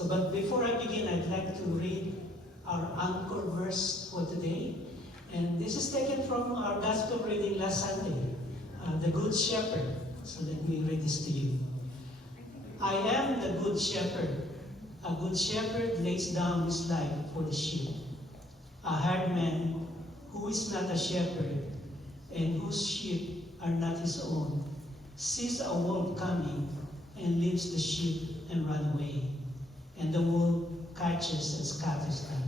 But before I begin, I'd like to read our anchor verse for today. And this is taken from our gospel reading last Sunday, the Good Shepherd. So let me read this to you. I am the Good Shepherd. A good shepherd lays down his life for the sheep. A herdman who is not a shepherd and whose sheep are not his own sees a wolf coming and leaves the sheep and run away. And the wolf catches and scatters them.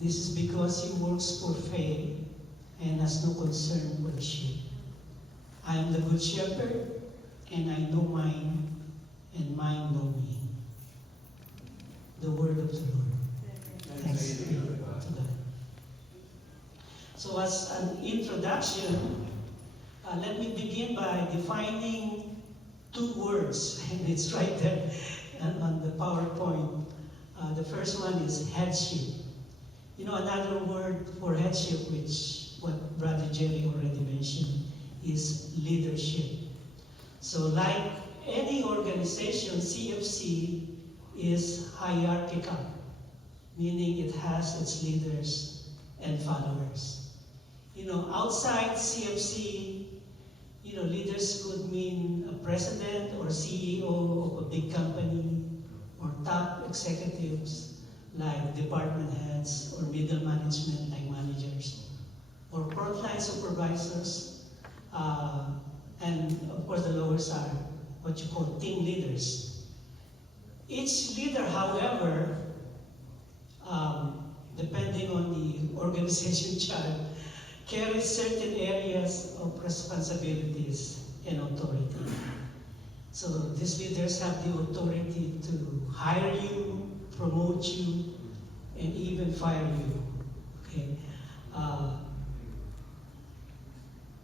This is because he works for fame and has no concern for the sheep. I am the good shepherd, and I know mine, and mine know me. The word of the Lord. Thanks be to God. So as an introduction, let me begin by defining two words, and it's right there on the PowerPoint. The first one is headship. Another word for headship, which what Brother Jerry already mentioned, is leadership. So like any organization, CFC is hierarchical, meaning it has its leaders and followers. Outside CFC, leaders could mean a president or CEO of a big company, or top executives like department heads, or middle management like managers, or frontline supervisors, and of course the lowers are what you call team leaders. Each leader, however, depending on the organization chart, carries certain areas of responsibilities and authority. So these leaders have the authority to hire you, promote you, and even fire you. Okay?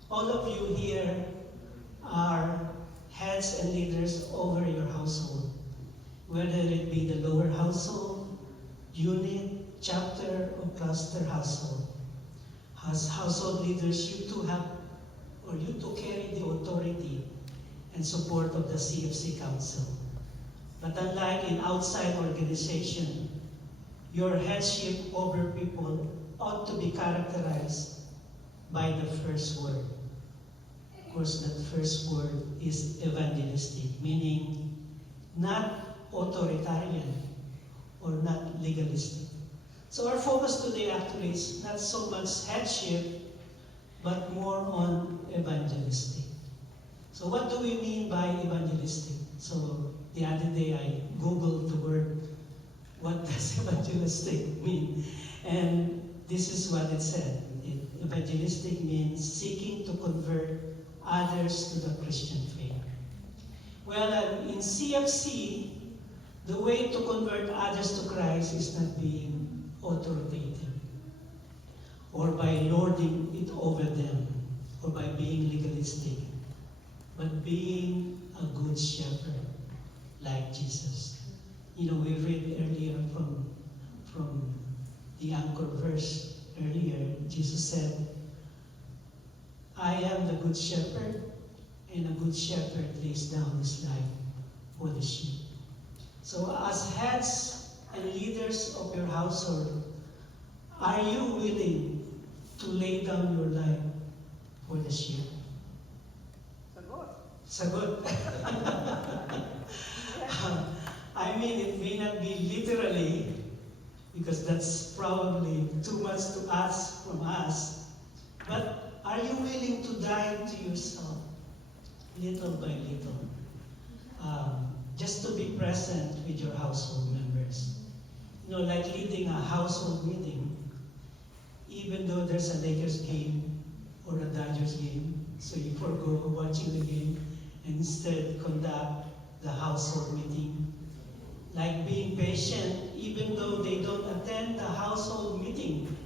All of you here are heads and leaders over your household, whether it be the lower household, unit, chapter, or cluster household. As household leaders, you too carry the authority and support of the CFC Council. But unlike in outside organization, your headship over people ought to be characterized by the first word. Of course, that first word is evangelistic, meaning not authoritarian or not legalistic. So our focus today actually is not so much headship, but more on evangelistic. So what do we mean by evangelistic? So the other day I Googled the word, what does evangelistic mean? And this is what it said. Evangelistic means seeking to convert others to the Christian faith. Well, in CFC, the way to convert others to Christ is not being authoritative, or by lording it over them, or by being legalistic, but being a good shepherd like Jesus. We read earlier from the anchor verse earlier, Jesus said, I am the good shepherd, and a good shepherd lays down his life for the sheep. So as heads and leaders of your household, are you willing to lay down your life for the sheep? Sagot. I mean, it may not be literally, because that's probably too much to ask from us, but are you willing to die to yourself, little by little, just to be present with your household members? Like leading a household meeting, even though there's a Lakers game or a Dodgers game, so you forgo watching the game and instead conduct the household meeting. Like being patient, even though they don't attend the household meeting,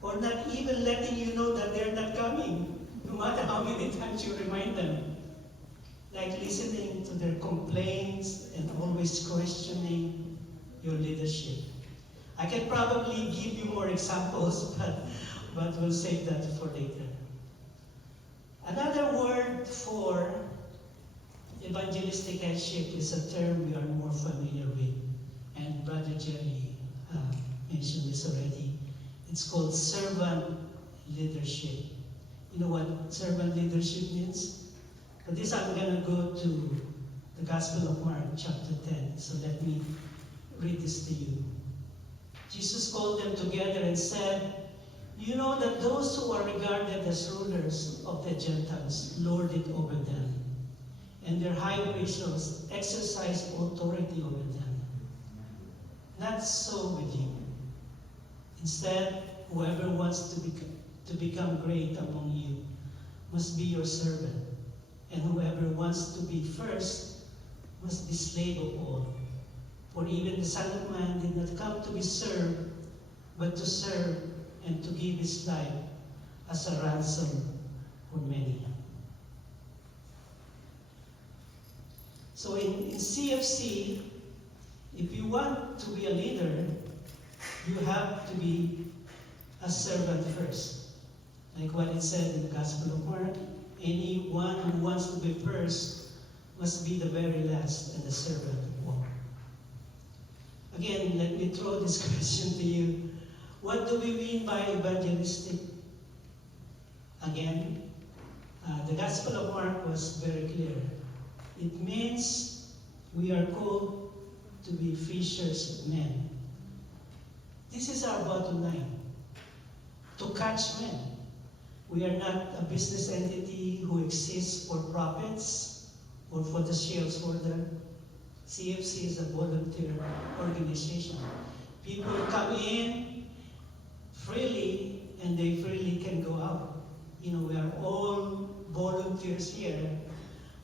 or not even letting you know that they're not coming, no matter how many times you remind them. Like listening to their complaints and always questioning your leadership. I can probably give you more examples, but we'll save that for later. Another word for evangelistic headship is a term we are more familiar with. It's called servant leadership. You know what servant leadership means? For this, I'm going to go to the Gospel of Mark, chapter 10. So let me read this to you. Jesus called them together and said, "You know that those who are regarded as rulers of the Gentiles lord it over them, and their high officials exercise authority over them. Not so with you. Instead, whoever wants to become great among you must be your servant, and whoever wants to be first must be slave of all. For even the Son of Man did not come to be served, but to serve and to give his life as a ransom for many." So in CFC, if you want to be a leader, you have to be a servant first. Like what it said in the Gospel of Mark, anyone who wants to be first must be the very last and the servant of all. Again, let me throw this question to you. What do we mean by evangelistic? Again, the Gospel of Mark was very clear. It means we are called to be fishers of men. This is our bottom line, to catch men. We are not a business entity who exists for profits or for the shareholder. CFC is a volunteer organization. People come in freely and they freely can go out. You know, we are all volunteers here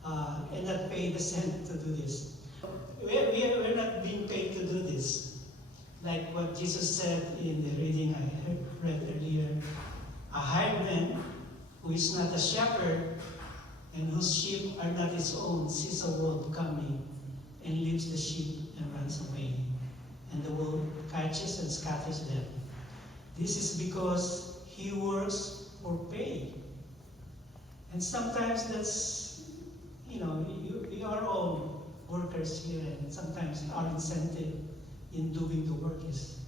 and not paid a cent to do this. We're not being paid to do this. Like what Jesus said in the reading I read earlier, a hired man who is not a shepherd and whose sheep are not his own sees a wolf coming and leaves the sheep and runs away. And the wolf catches and scatters them. This is because he works for pay. And sometimes that's, you are all workers here, and sometimes our incentive in doing the work is,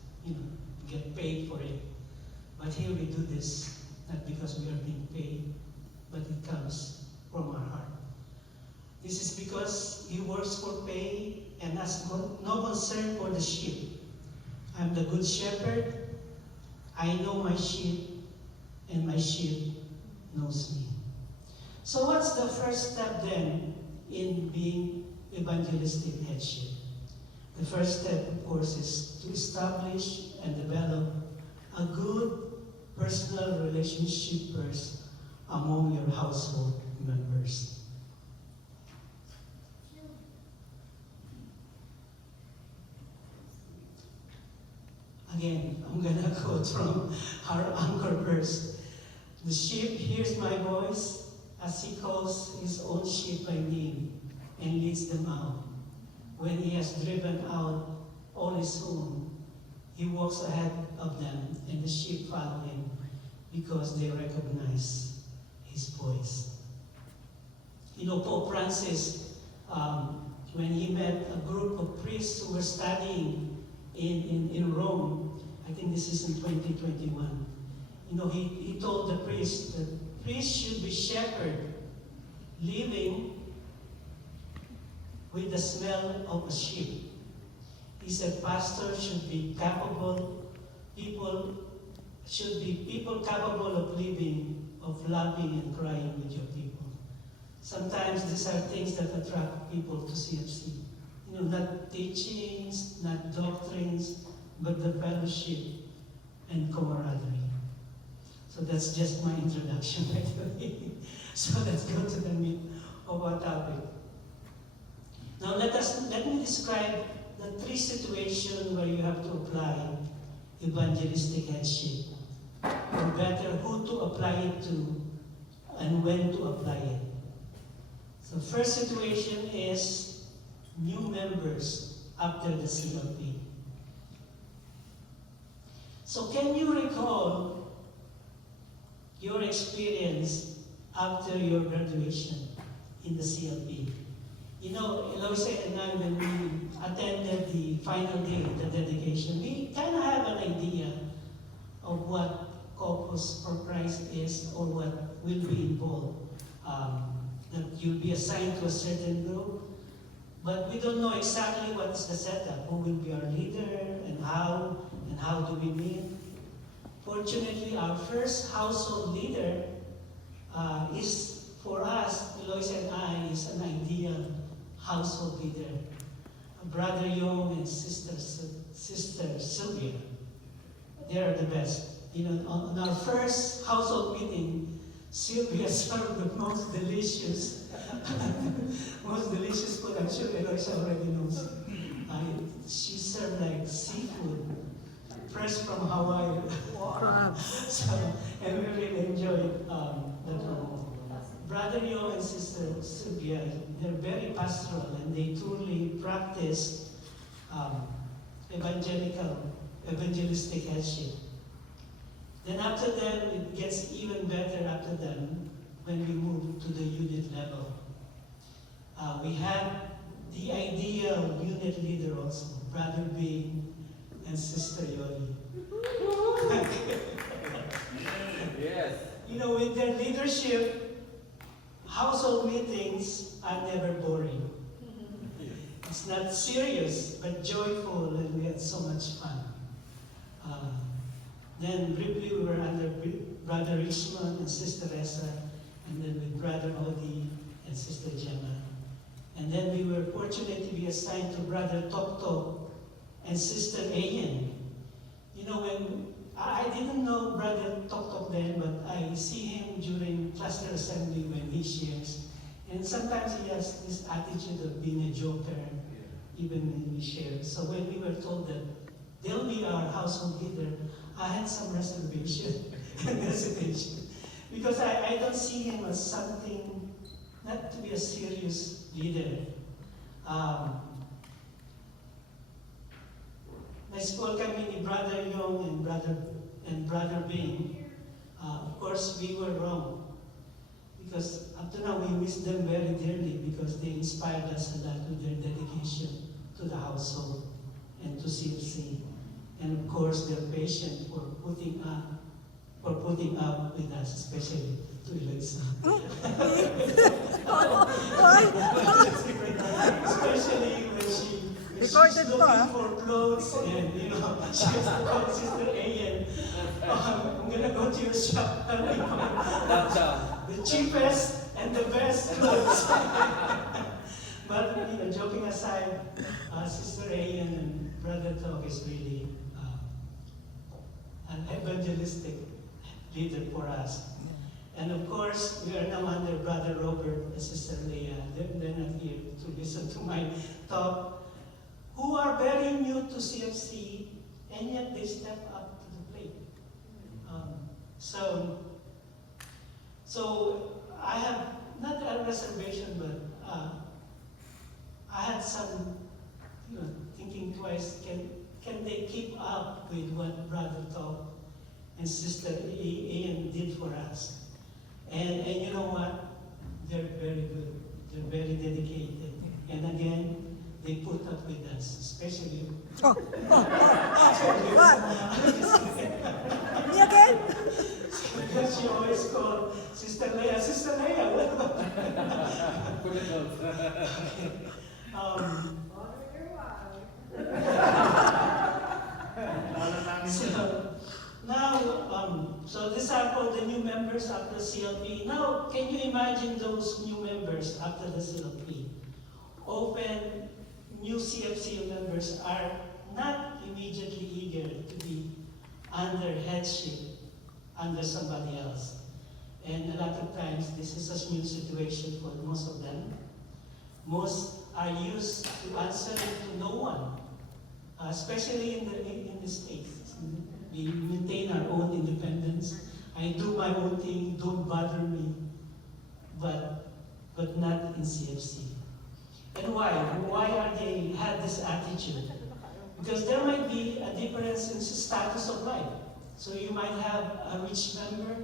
get paid for it. But here we do this not because we are being paid, but it comes from our heart. This is because he works for pay and has no concern for the sheep. I'm the good shepherd. I know my sheep, and my sheep knows me. So what's the first step then in being evangelistic headship? The first step, of course, is to establish and develop a good personal relationship first among your household members. Again, I'm going to quote from our anchor verse. "The sheep hears my voice as he calls his own sheep by name and leads them out. When he has driven out all his own, he walks ahead of them, and the sheep follow him because they recognize his voice." Pope Francis, when he met a group of priests who were studying in Rome, I think this is in 2021, he told the priests that priests should be shepherd, living with the smell of a sheep. He said pastors should be people capable of living, of loving and crying with your people. Sometimes these are things that attract people to CFC. Not teachings, not doctrines, but the fellowship and camaraderie. So that's just my introduction, by the way. So let's go to the meat of our topic. Now let me describe the three situations where you have to apply evangelistic headship, or better, who to apply it to and when to apply it. So first situation is new members after the CLP. So can you recall your experience after your graduation in the CLP? Eloisa and I, when we attended the final day, the dedication, we kind of have an idea of what Caucus for Christ is or what will be involved. That you'll be assigned to a certain group, but we don't know exactly what is the setup, who will be our leader, and how do we meet. Fortunately, our first household leader is, for us, Eloise and I, is an ideal household leader. Brother Yong and Sister Sylvia, they are the best. You know, on our first household meeting, Sylvia served the most delicious food. I'm sure Eloise already knows. She served like seafood, fresh from Hawaii. Wow. So, and we really enjoyed that. Brother Yo and Sister Sylvia, they're very pastoral and they truly practice evangelistic headship. Then after them, it gets even better after them when we move to the unit level. We have the ideal unit leader also, Brother Bing and Sister Yoli. Yes. You know, with their leadership, household meetings are never boring. It's not serious, but joyful, and we had so much fun. Then briefly we were under Brother Richmond and Sister Ressa, and then with Brother Odi and Sister Gemma. And then we were fortunate to be assigned to Brother Tokto and Sister Ayan. You know, when I didn't know Brother Toktok then, but I see him during cluster assembly when he shares. And sometimes he has this attitude of being a joker, even when he shares. So when we were told that they'll be our household leader, I had some reservation and hesitation. Because I don't see him as something, not to be a serious leader. Na-spoil kami ni Brother Yong and Brother Bing. Of course, we were wrong. Because up to now, we miss them very dearly because they inspired us a lot with their dedication to the household and to CFC. And of course, their patience for putting up with us, especially to Eloisa. Especially when she's looking for clothes and, you know, she has to call Sister Ayan. I'm gonna go to your shop. The cheapest and the best clothes. But, you know, joking aside, Sister Ayan and Brother Tok is really an evangelistic leader for us. And of course, we are now under Brother Robert and Sister Leah. They're not here to listen to my talk, who are very new to CFC, and yet they step up to the plate. So I have not a reservation, but I had some, you know, thinking twice. Can they keep up with what Brother Top and Sister Ian did for us? And you know what? They're very good. They're very dedicated. And again, they put up with us, especially. What? Me again? Because she always called Sister Leah, Sister Leah, what about So these are for the new members after CLP. Now, can you imagine those new members after the CLP? Often, new CFC members are not immediately eager to be under headship, under somebody else. And a lot of times, this is a new situation for most of them. Most are used to answering to no one, especially in the States. We maintain our own independence. I do my own thing, don't bother me, but not in CFC. And why? Why are they had this attitude? Because there might be a difference in status of life. So you might have a rich member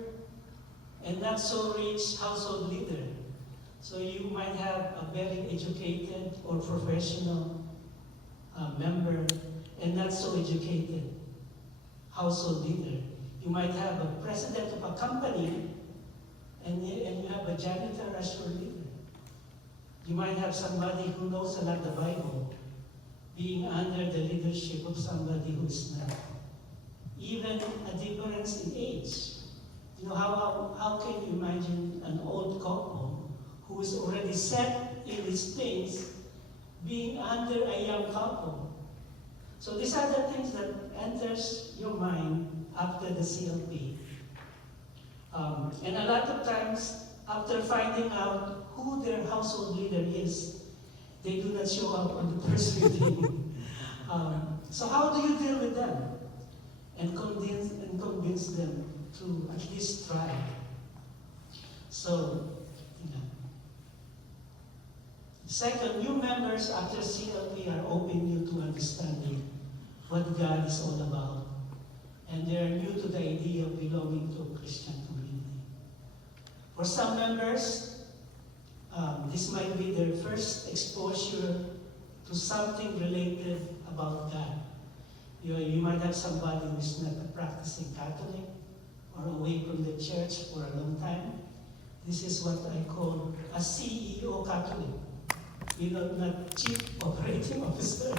and not so rich household leader. So you might have a very educated or professional member and not so educated household leader. You might have a president of a company and you have a janitor as your leader. You might have somebody who knows a lot of the Bible being under the leadership of somebody who is not. Even a difference in age. You know, how can you imagine an old couple who is already set in his things being under a young couple? So these are the things that enters your mind after the CLP. And a lot of times, after finding out who their household leader is, they do not show up on the first meeting. So how do you deal with them? And convince them to at least try. So, you know. Second, new members after CLP are open new to understanding what God is all about. And they are new to the idea of belonging to a Christian community. For some members, this might be their first exposure to something related about God. You might have somebody who is not a practicing Catholic or away from the church for a long time. This is what I call a CEO Catholic. You know, not Chief Operating Officer.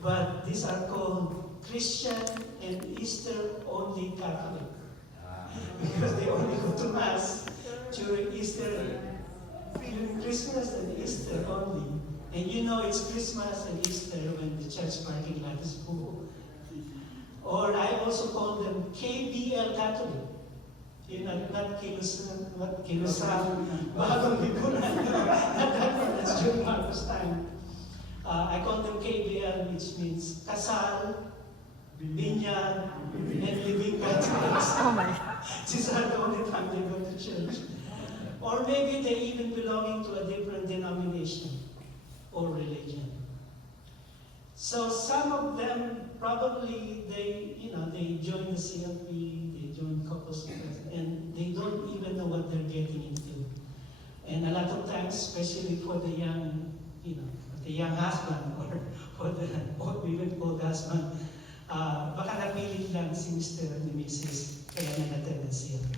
But these are called Christian and Easter only Catholic. Because they only go to Mass during Easter, during Christmas and Easter only. And you know it's Christmas and Easter when the church parking lot is full. Or I also call them KBL Catholic. You know, not Kilusan, Bagong Lipunan. Not that one, that's during Marcos time. I call them KBL, which means Kasal, Binyan, and Living Catholics. Oh my God. These are the only time they go to church. Or maybe they even belonging to a different denomination or religion. So some of them probably they join the CLP, they join couples, and they don't even know what they're getting into. And a lot of times, especially for the young, the young husband or for the even old husband, baka napilit lang si Mr. and Mrs. kaya nag-attend ng CLP.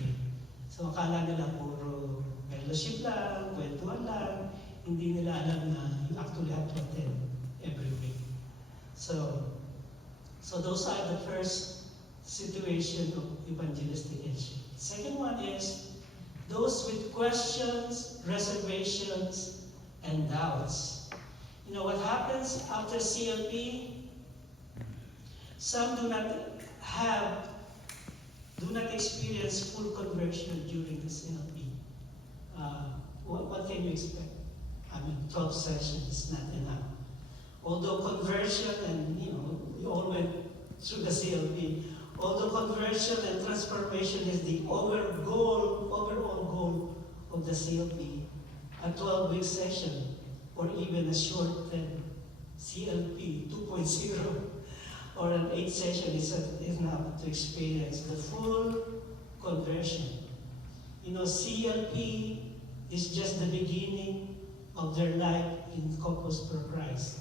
So akala nila puro fellowship lang, kwentuhan lang, hindi nila alam na you actually have to attend every week. So those are the first situation of evangelistic headship. Second one is those with questions, reservations, and doubts. You know what happens after CLP? Some do not experience full conversion during the CLP. What can you expect? 12 sessions is not enough. Although conversion and, we all went through the CLP, although conversion and transformation is the overall goal of the CLP, a 12-week session or even a shortened CLP 2.0 or an 8 session is enough to experience the full conversion. CLP is just the beginning of their life in Couples for Christ.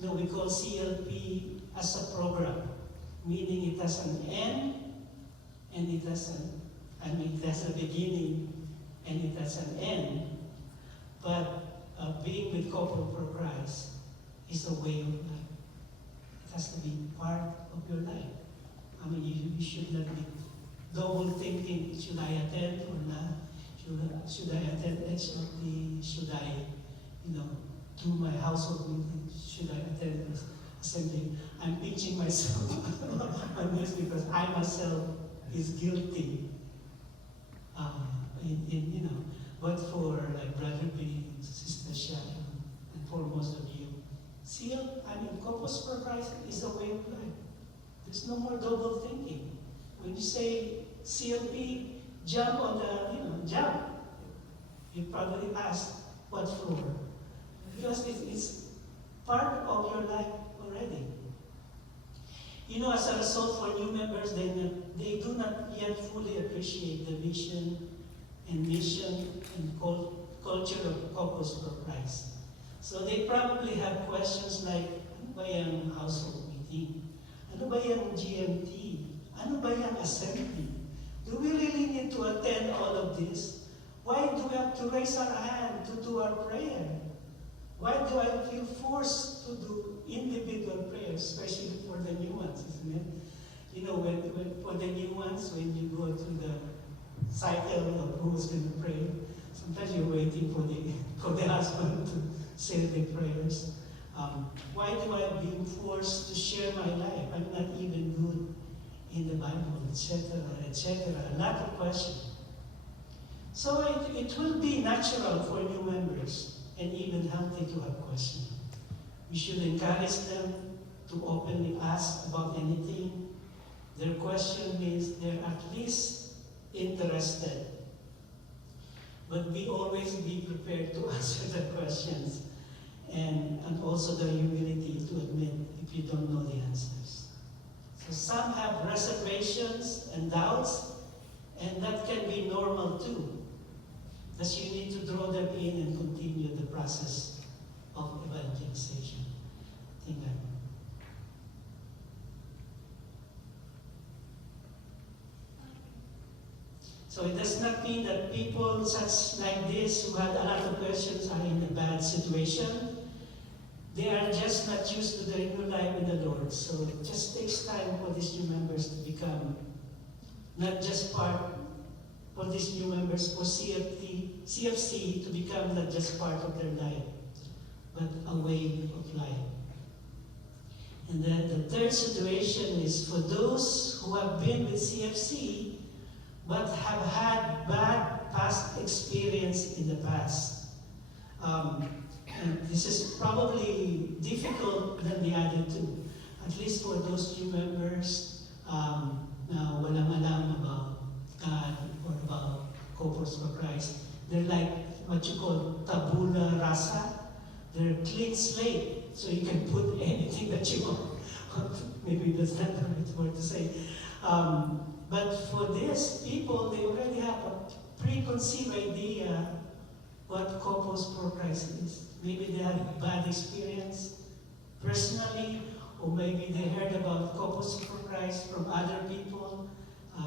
We call CLP as a program, meaning it has an end and it has a beginning and it has an end. But being with Couple for Christ is a way of life. It has to be part of your life. You should not be double thinking, should I attend or not? Should I attend HLP? Should I, do my household meeting? Should I attend this assembly? I'm pinching myself on this because I myself is guilty. But for like Brother B, Sister Sharon, and for most of you, Couples for Christ is a way of life. There's no more double thinking. When you say CLP, jump on the, jump. You probably ask, what floor? Because it's part of your life already. As a result, for new members, they do not yet fully appreciate the vision and mission and culture of Couples for Christ. So they probably have questions like, ano ba yung household meeting? Ano ba yung GMT? Ano ba yung assembly? Do we really need to attend all of this? Why do we have to raise our hand to do our prayer? Why do I feel forced to do individual prayers, especially for the new ones, isn't it? You know, when for the new ones, when you go through the cycle of who's going to pray, sometimes you're waiting for the husband to say the prayers. Why do I being forced to share my life? I'm not even good in the Bible, etc., etc. A lot of questions. So it will be natural for new members and even healthy to have questions. We should encourage them to openly ask about anything. Their question means they're at least interested. But we always be prepared to answer the questions and also the humility to admit if you don't know the answers. So some have reservations and doubts, and that can be normal too. Thus you need to draw them in and continue the process of evangelization. Amen. So it does not mean that people such like this who had a lot of questions are in a bad situation. They are just not used to their new life in the Lord. So it just takes time for these new members to become not just part, for these new members for CFC to become not just part of their life, but a way of life. And then the third situation is for those who have been with CFC but have had bad past experience in the past. And this is probably difficult than the other two. At least for those new members na walang alam about God or about Corpus for Christ. They're like what you call tabula rasa. They're clean slate, so you can put anything that you want. Maybe that's not the right word to say. But for these people, they already have a preconceived idea what Corpus for Christ is. Maybe they had a bad experience personally, or maybe they heard about Corpus for Christ from other people,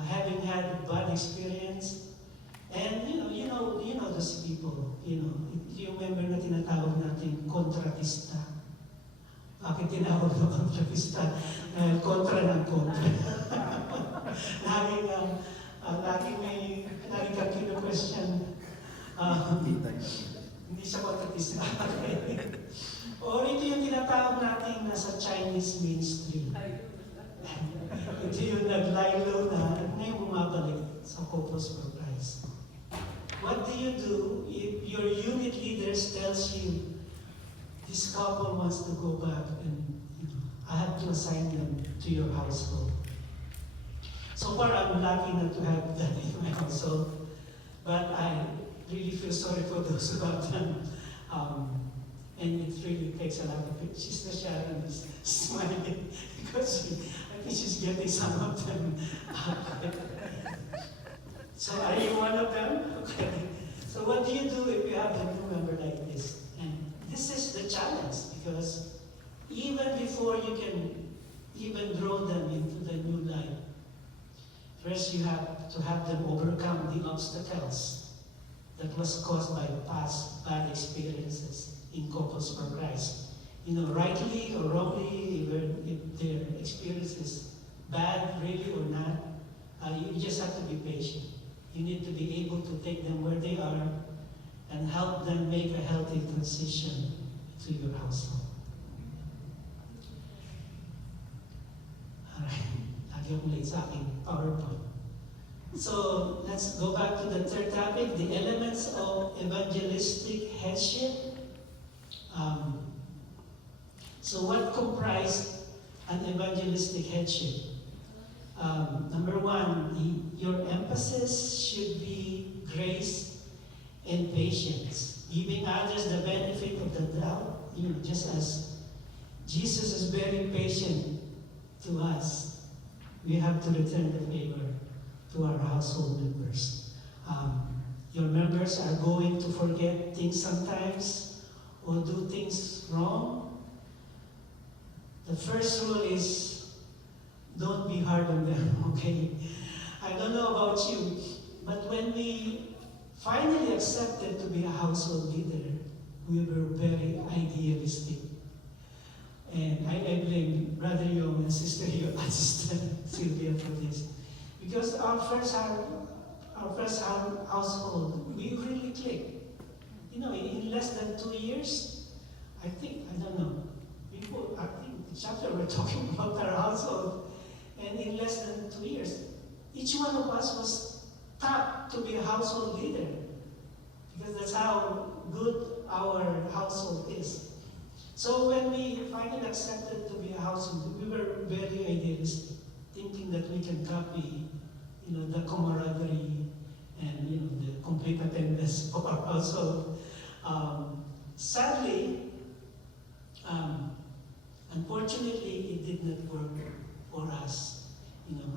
having had a bad experience. And you know those people, yung member na tinatawag natin kontratista. Bakit tinawag na kontratista? Kontra ng kontra. Laging kang kino-question. Hindi siya kontratista. O ito yung tinatawag natin nasa Chinese mainstream. Ito yung nag-lie-low na at ngayon bumabalik sa Corpus for Christ. What do you do if your unit leaders tells you, this couple wants to go back and I have to assign them to your household? So far, I'm lucky not to have that in my household, but I really feel sorry for those who have them. And it really takes a lot of it. Sister Sharon is smiling because I think she's getting some of them. So are you one of them? Okay. So what do you do if you have a new member like this? And this is the challenge, because even before you can even draw them into the new life, first you have to have them overcome the obstacles that was caused by past bad experiences in Corpus for Christ. Rightly or wrongly, even if their experience is bad, really or not, you just have to be patient. You need to be able to take them where they are and help them make a healthy transition to your household. Alright, lagi akong late sa aking PowerPoint. So, let's go back to the third topic, the elements of evangelistic headship. So what comprised an evangelistic headship? Number one, your emphasis should be grace and patience, giving others the benefit of the doubt, just as Jesus is very patient to us. We have to return the favor to our household members. Your members are going to forget things sometimes or do things wrong. The first rule is don't be hard on them, okay? I don't know about you, but when we finally accepted to be a household leader, we were very idealistic. And I blame Brother Young and Sister Young, Sister Sylvia for this. Because our first household, we really clicked. You know, in less than 2 years, I don't know, I think the chapter we're talking about our household, and in less than 2 years, each one of us was tapped to be a household leader. Because that's how good our household is. So when we finally accepted to be a household, we were very idealistic, thinking that we can copy, the camaraderie and the complete attendance of our household. Sadly, unfortunately, it did not work for us.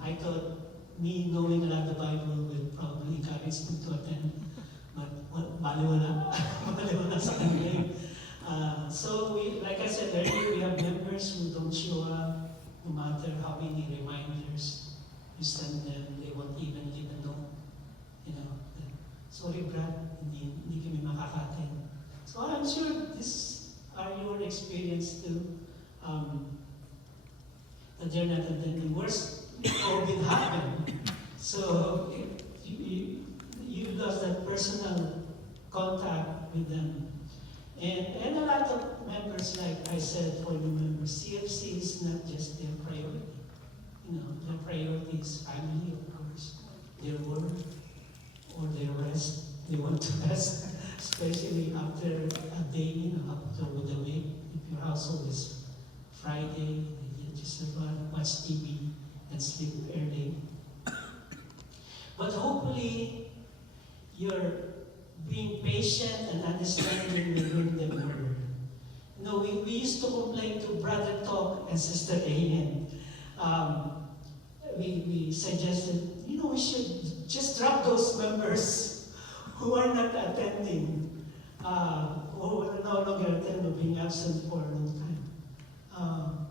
I thought me knowing a lot of the Bible will probably encourage me to attend, but baliwala, baliwala sa kanila. So like I said earlier, we have members who don't show up, no matter how many reminders you send them, they won't even leave a note. Sorry Brad, hindi kami makakaten. So I'm sure these are your experience too. That they're not attending. Worse, COVID happened. So you lost that personal contact with them. And a lot of members, like I said, for new members, CFC is not just their priority. Their priority is family, of course, their work, or their rest. They want to rest, especially after a day, after the week. If your household is Friday, you just watch TV and sleep early. But hopefully, you're being patient and understanding within the word. We used to complain to Brother Talk and Sister Ayan. We suggested, we should just drop those members who are not attending, who are no longer attending, being absent for a long time.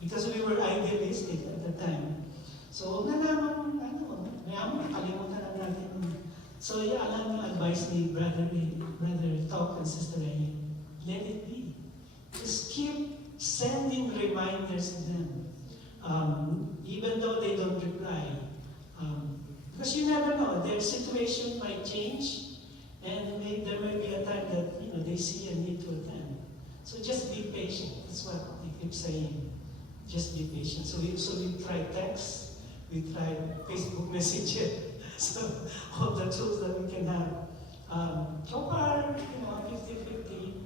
Because we were idealistic at the time. So, kalimutan na natin. So, alam yung advice ni Brother Talk and Sister Ayan. Let it be. Just keep sending reminders to them. Even though they don't reply. Because you never know, their situation might change, and there may be a time that they see a need to attend. So just be patient. That's what they keep saying. Just be patient. So we tried text, we tried Facebook Messenger, so all the tools that we can have. So far, 50-50.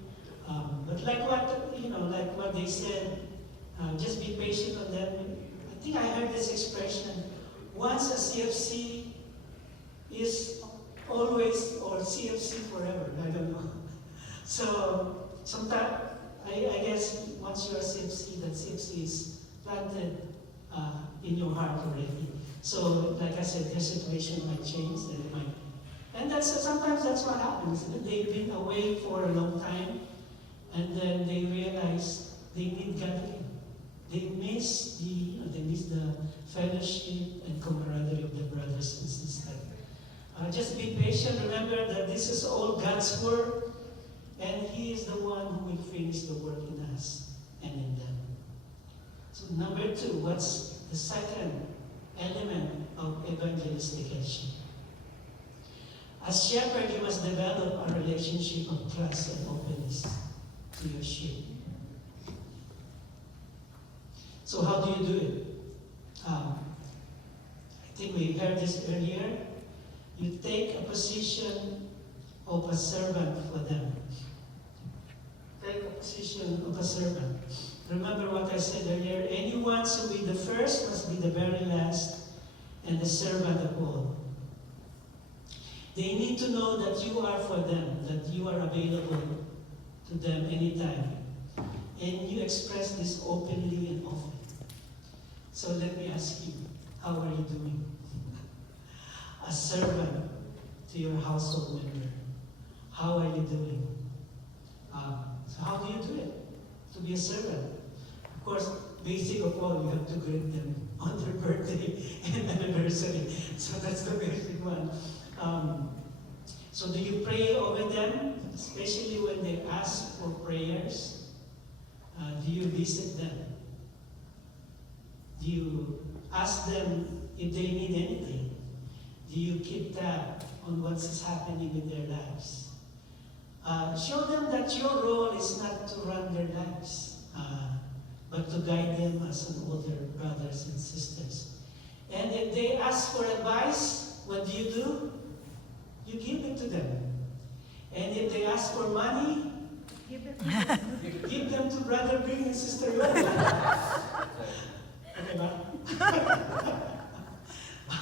But like what they said, just be patient on them. I think I heard this expression, once a CFC is always, or CFC forever, I don't know. So, sometimes, I guess, once you're a CFC, that CFC is planted in your heart already. So, like I said, their situation might change, and sometimes that's what happens. They've been away for a long time, and then they realize they need gathering. They miss the fellowship and camaraderie of the brothers and sisters. Just be patient. Remember that this is all God's work, and He is the one who will finish the work in us and in them. So number 2, what's the second element of evangelistic? As shepherd, you must develop a relationship of trust and openness to your sheep. So how do you do it? I think we heard this earlier. You take a position of a servant for them. Take a position of a servant. Remember what I said earlier, anyone who will be the first must be the very last and the servant of all. They need to know that you are for them, that you are available to them anytime. And you express this openly and often. So let me ask you, how are you doing? A servant to your household member. How are you doing? So how do you do it? To be a servant. Of course, basic of all, you have to greet them on their birthday and anniversary. So that's the basic one. So do you pray over them, especially when they ask for prayers? Do you visit them? Do you ask them if they need anything? Do you keep tab on what's happening in their lives? Show them that your role is not to run their lives, but to guide them as an older brothers and sisters. And if they ask for advice, what do? You give it to them. And if they ask for money, give them to Brother Bing and Sister Yola. Okay ba?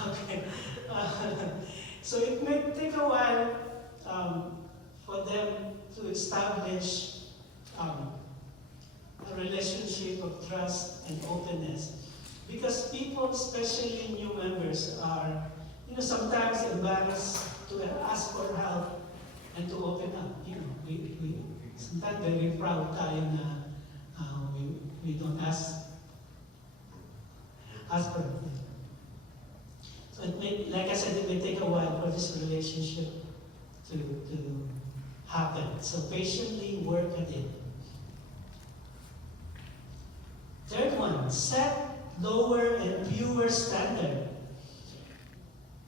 Okay. So it may take a while for them to establish a relationship of trust and openness. Because people, especially new members, are sometimes embarrassed to ask for help and to open up. We sometimes very proud tayo na we don't ask for help. So it may, like I said, it may take a while for this relationship to happen. So patiently work at it. Third one, set lower and pure standard.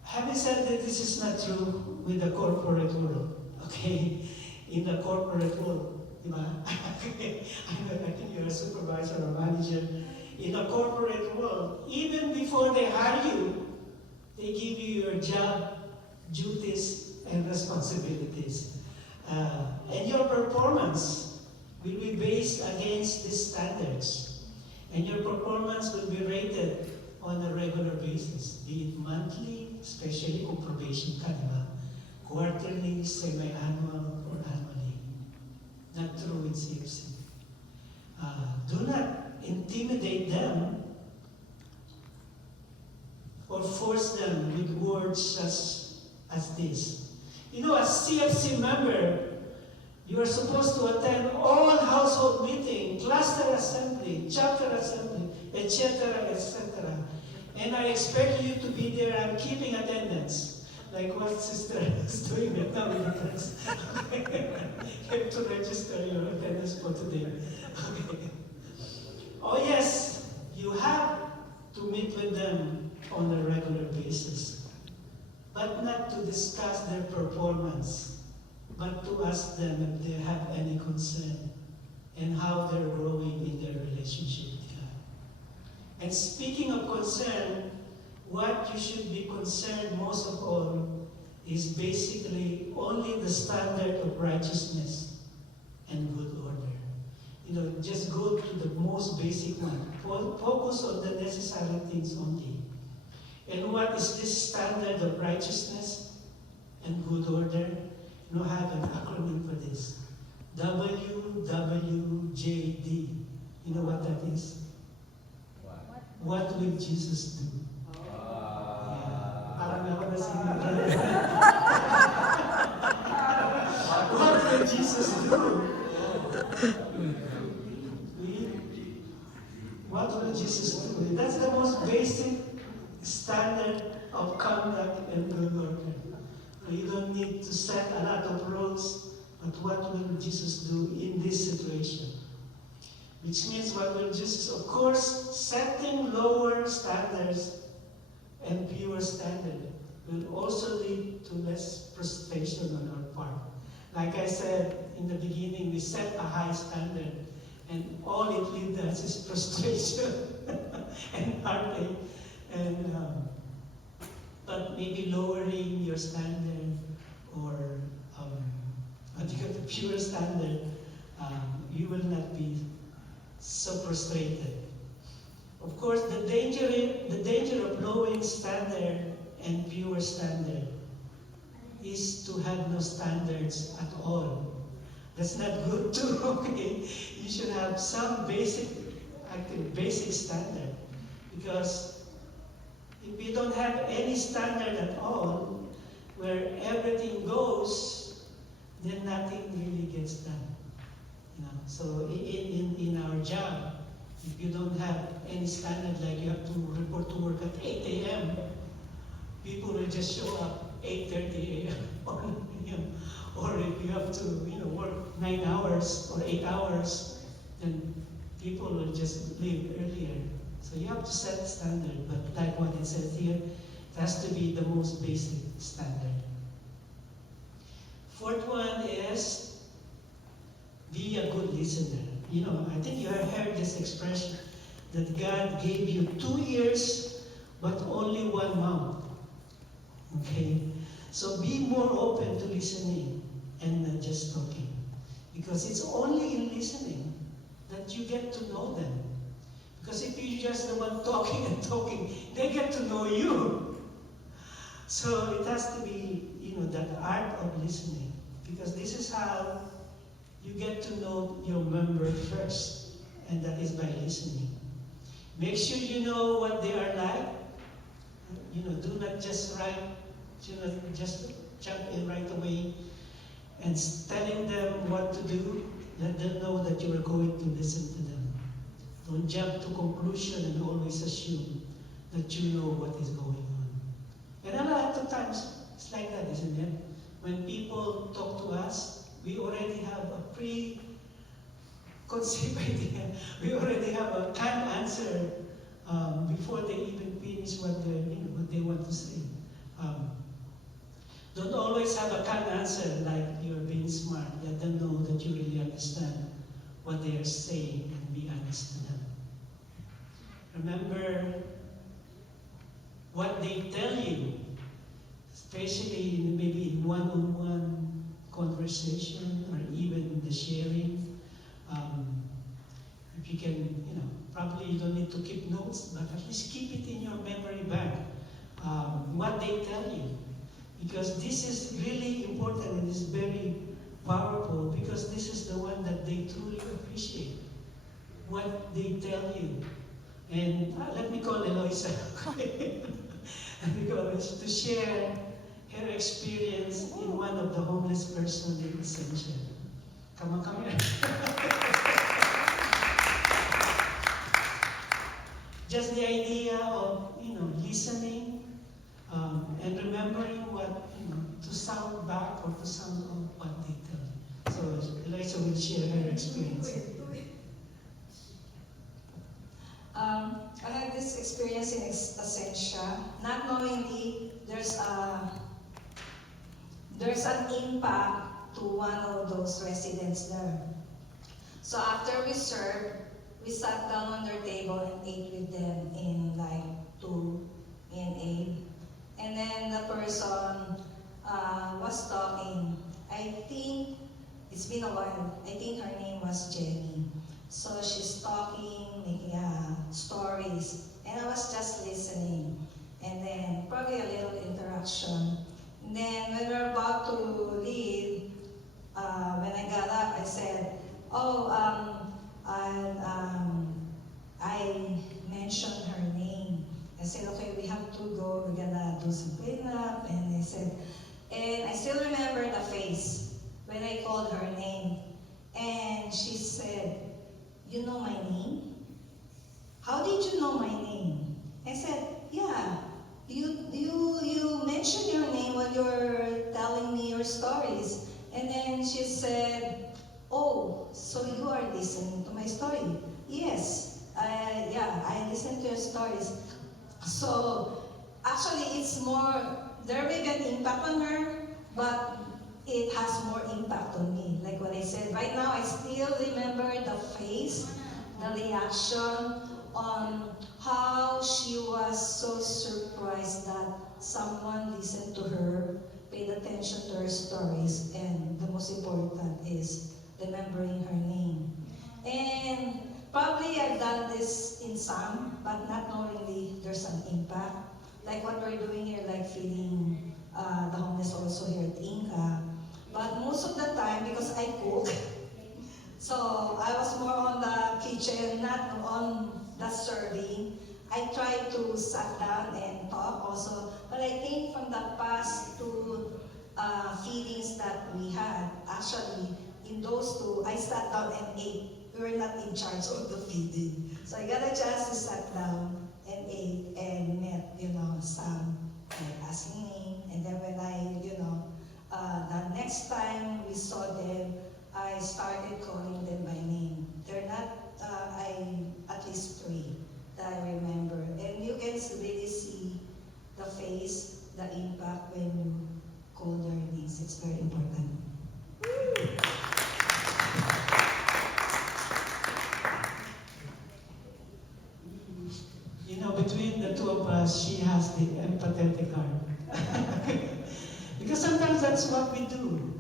Having said that, this is not true with the corporate world. Okay? In the corporate world, diba? I think you're a supervisor or manager. In the corporate world, even before they hire you, they give you your job duties and responsibilities. And your performance will be based against these standards. And your performance will be rated on a regular basis, be it monthly, especially kung probation ka, diba? Quarterly, semi-annual, or annually. Not true with CFC. Do not intimidate them or force them with words such as this. As CFC member, you are supposed to attend all household meeting, cluster assembly, chapter assembly, etc., etc. And I expect you to be there and keeping attendance, like what sister is doing right now in the class. You have to register your attendance for today. Okay. Oh yes, you have to meet with them on a regular basis, but not to discuss their performance, but to ask them if they have any concern and how they're growing in their relationship with God. And speaking of concern, what you should be concerned most of all is basically only the standard of righteousness and good order. Just go to the most basic one. Focus on the necessary things only. And what is this standard of righteousness and good order? Have an acronym for this. WWJD. You know what that is? What will Jesus do? Parang ako na What will Jesus do? What will Jesus do? That's the most basic standard of conduct and good order. You don't need to set a lot of rules, but what will Jesus do in this situation? Which means what will Jesus, of course, setting lower standards and pure standard will also lead to less frustration on our part. Like I said in the beginning, we set a high standard, and all it leads us is frustration and heartache. But maybe lowering your standard or the pure standard, you will not be so frustrated. Of course, the danger of lowering standard and pure standard is to have no standards at all. That's not good too, okay? You should have some basic standard. Because if you don't have any standard at all, where everything goes, then nothing really gets done. So in our job, If you don't have any standard, like you have to report to work at 8 a.m., people will just show up 8:30 a.m. or 9 a.m. Or if you have to, work 9 hours or 8 hours, then people will just leave earlier. So you have to set a standard, but like what it says here, it has to be the most basic standard. Fourth one is be a good listener. I think you have heard this expression that God gave you 2 ears, but only 1 mouth. Okay? So be more open to listening and not just talking. Because it's only in listening that you get to know them. Because if you're just the one talking and talking, they get to know you. So it has to be, that art of listening. Because this is how you get to know your member first. And that is by listening. Make sure you know what they are like. Do not just just jump in right away and telling them what to do. Let them know that you are going to listen to them. Don't jump to conclusion and always assume that you know what is going on. And a lot of times, it's like that, isn't it? When people talk to us, we already have a preconceived idea. We already have a canned answer before they even finish what they want to say. Don't always have a canned answer like you're being smart. Let them know that you really understand what they are saying and be honest to them. Remember what they tell you, especially maybe in one-on-one conversation or even in the sharing. If you can, probably you don't need to keep notes, but at least keep it in your memory bank, what they tell you. Because this is really important and is very powerful, because this is the one that they truly appreciate, what they tell you. And let me call Eloisa. Let me call Eloisa to share her experience in one of the homeless person in Essentia. Come here. Just the idea of, listening and remembering what, to sound back or to sound on what they tell you. So Eloisa will share her experience. I had this experience in Essentia. Not knowingly, there's an impact to one of those residents there. So after we served, we sat down on their table and ate with them in like 2 in 8. And then the person was talking. I think it's been a while. I think her name was Jenny. So she's talking, making stories, and I was just listening. And then probably a little interaction. And then when we were about to leave, when I got up, I said, I mentioned her name. I said, okay, we have to go, we're gonna do some cleanup. And I said, and I still remember the face when I called her name. And she said, you know my name? How did you know my name? I said, yeah, you mentioned your name when you're telling me your stories. And then she said, oh, so you are listening to my story? Yes, I listen to your stories. So actually it's more, there may be an impact on her, but it has more impact on me. Like what I said, right now I still remember the face, the reaction on how she was so surprised that someone listened to her, paid attention to her stories, and the most important is remembering her name. And probably I've done this in some, but not knowingly there's an impact. Like what we're doing here, like feeding the homeless also here at Inca. But most of the time, because I cook, so I was more on the kitchen, not on the serving. I try to sit down and talk also. But I think from the past 2 feedings that we had, actually, in those 2, I sat down and ate. We were not in charge of the feeding. So I got a chance to sit down and ate and met, some like asking name. And then when the next time we saw them, I started calling them by name. They're not, at least three that I remember. And you can really see the face, the impact when you call their names. It's very important. Between the two of us, she has the empathetic heart. Because sometimes that's what we do.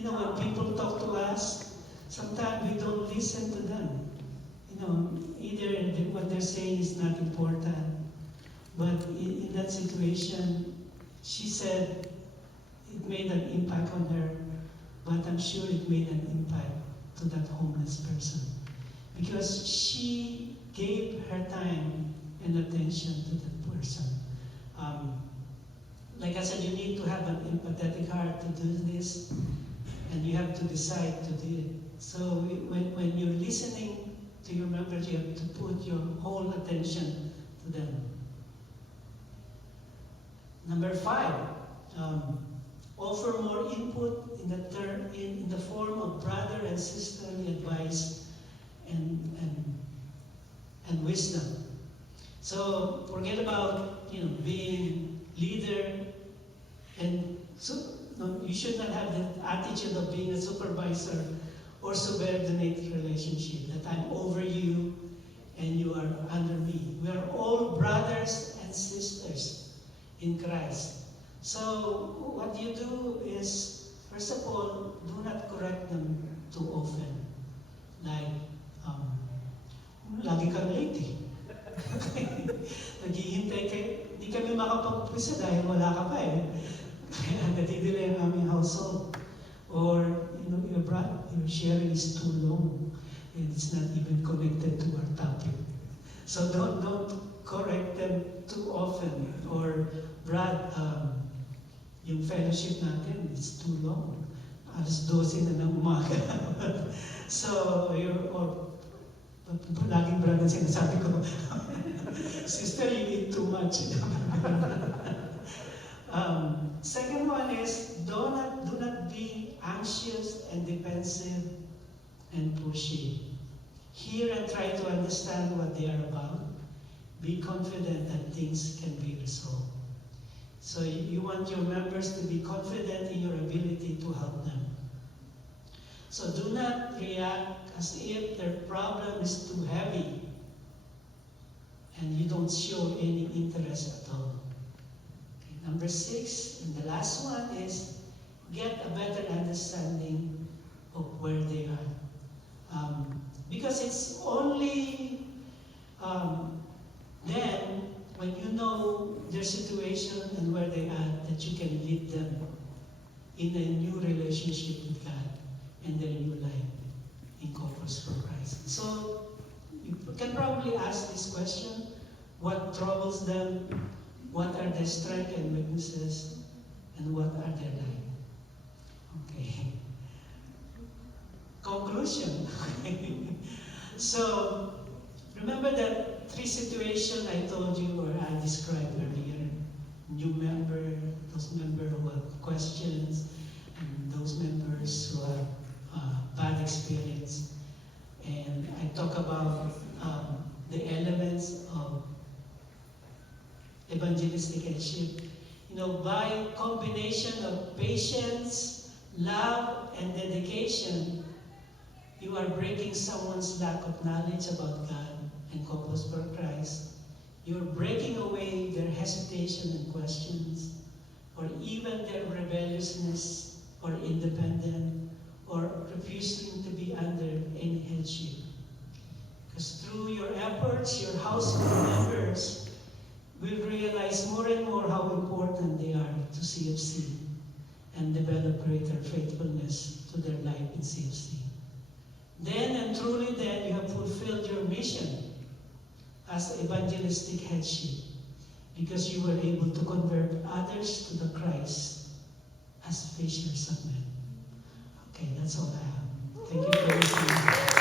When people talk to us, sometimes we don't listen to them. Either what they're saying is not important, but in that situation, she said it made an impact on her, but I'm sure it made an impact to that homeless person. Because she gave her time and attention to that person. Like I said, you need to have an empathetic heart to do this, and you have to decide to do it. So when you're listening to your members, you have to put your whole attention to them. Number 5, offer more input in the form of brother and sisterly advice and wisdom. So forget about being leader, and so you should not have the attitude of being a supervisor or subordinate relationship, that I'm over you and you are under me. We are all brothers and sisters in Christ. So what you do is, first of all, do not correct them too often. Like, lagi kang late eh. Naghihintay kayo. Hindi kami makapag-umpisa dahil wala ka pa eh. Kaya natidelay ang aming household. Or, your sharing is too long and it's not even connected to our topic. So don't correct them too often. Or, Brad, yung fellowship natin is too long. Alas 12 na ng umaga. So, laging Brad ang sinasabi ko, sister, you eat too much. Second one is, do not be anxious and defensive and pushy. Hear and try to understand what they are about. Be confident that things can be resolved. So you want your members to be confident in your ability to help them. So do not react as if their problem is too heavy and you don't show any interest at all. Okay, number 6, and the last one is, get a better understanding of where they are. Because it's only then, when you know their situation and where they are, that you can lead them in a new relationship with God and their new life in Corpus for Christ. So you can probably ask this question: what troubles them? What are their strengths and weaknesses? And what are their life? Okay. Conclusion. So remember that 3 situations I told you, or I described earlier. New member, those members who have questions, and those members who have bad experience. And I talk about the elements of evangelistic headship. By combination of patience, love, and dedication, you are breaking someone's lack of knowledge about God and Corpus for Christ. You're breaking away their hesitation and questions, or even their rebelliousness, or independent, or refusing to be under any headship. Because through your efforts, your household members will realize more and more how important they are to CFC and develop greater faithfulness to their life in CFC. Then and truly then, you have fulfilled your mission as evangelistic headship, because you were able to convert others to the Christ as fishers of men. Okay, that's all I have. Thank you for listening.